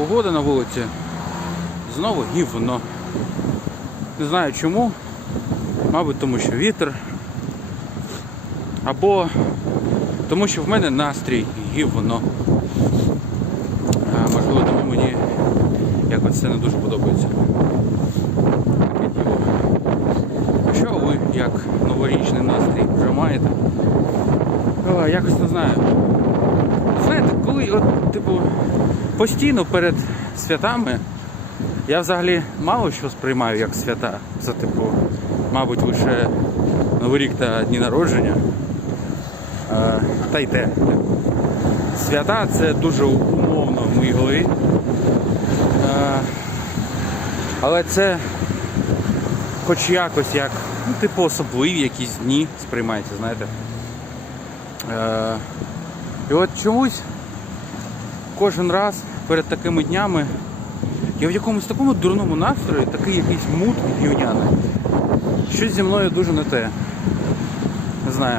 погода на вулиці. Знову гівно. Не знаю чому. Мабуть, тому що вітер. Або тому що в мене настрій гівно. А, можливо, тому мені якось це не дуже подобається. А що ви як новорічний настрій вже маєте? О, якось не знаю. Знаєте, коли от, типу, постійно перед святами я взагалі мало що сприймаю як свята. Це, типу, мабуть, лише Новий рік та дні народження. Е, та й те. Свята це дуже умовно в моїй голові. Е, але це хоч якось як, ну, типу, особливі якісь дні сприймається, знаєте. Е, і от чомусь кожен раз перед такими днями я в якомусь такому дурному настрої, такий якийсь мут гівняний. Щось зі мною дуже не те. Не знаю.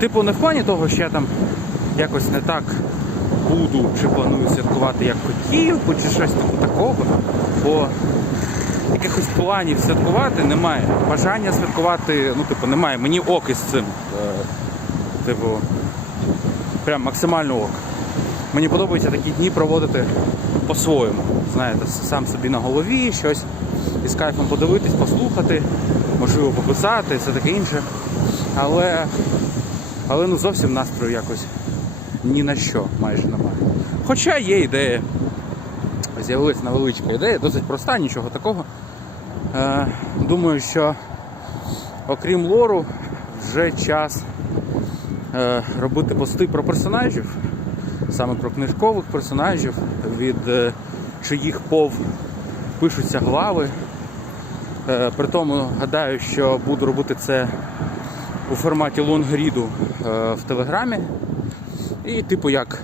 Типу, не в плані того, що я там якось не так буду чи планую святкувати, як хотів, би, чи щось такого. Бо якихось планів святкувати немає. Бажання святкувати, ну, типу, немає. Мені ок із цим. Е, Типу, прям максимально ок. Мені подобається такі дні проводити по-своєму. Знаєте, сам собі на голові щось із кайфом подивитись, послухати, можливо пописати, все таке інше. Але, але ну зовсім настрою якось ні на що майже немає. Хоча є ідея. З'явилася невеличка ідея, досить проста, нічого такого. Е, думаю, що окрім лору, вже час е, робити пости про персонажів, саме про книжкових персонажів, від е, чиїх пов пишуться глави. Е, при тому гадаю, що буду робити це у форматі лонгріду е, в Телеграмі. І, типу, як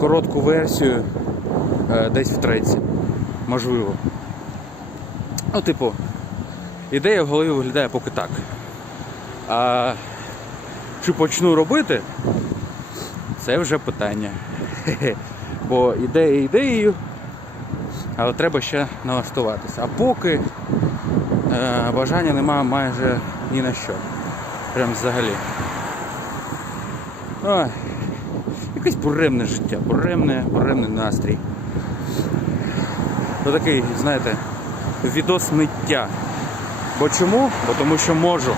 коротку версію десь в треці. Можливо. Ну, типу, ідея в голові виглядає поки так. А чи почну робити, це вже питання. Бо ідея ідеєю, але треба ще налаштуватися. А поки е, бажання немає майже ні на що. Прям взагалі. Ой, якесь буремне життя, буремне, буремний настрій. То такий, знаєте, відос ниття. Бо чому? Бо тому що можу.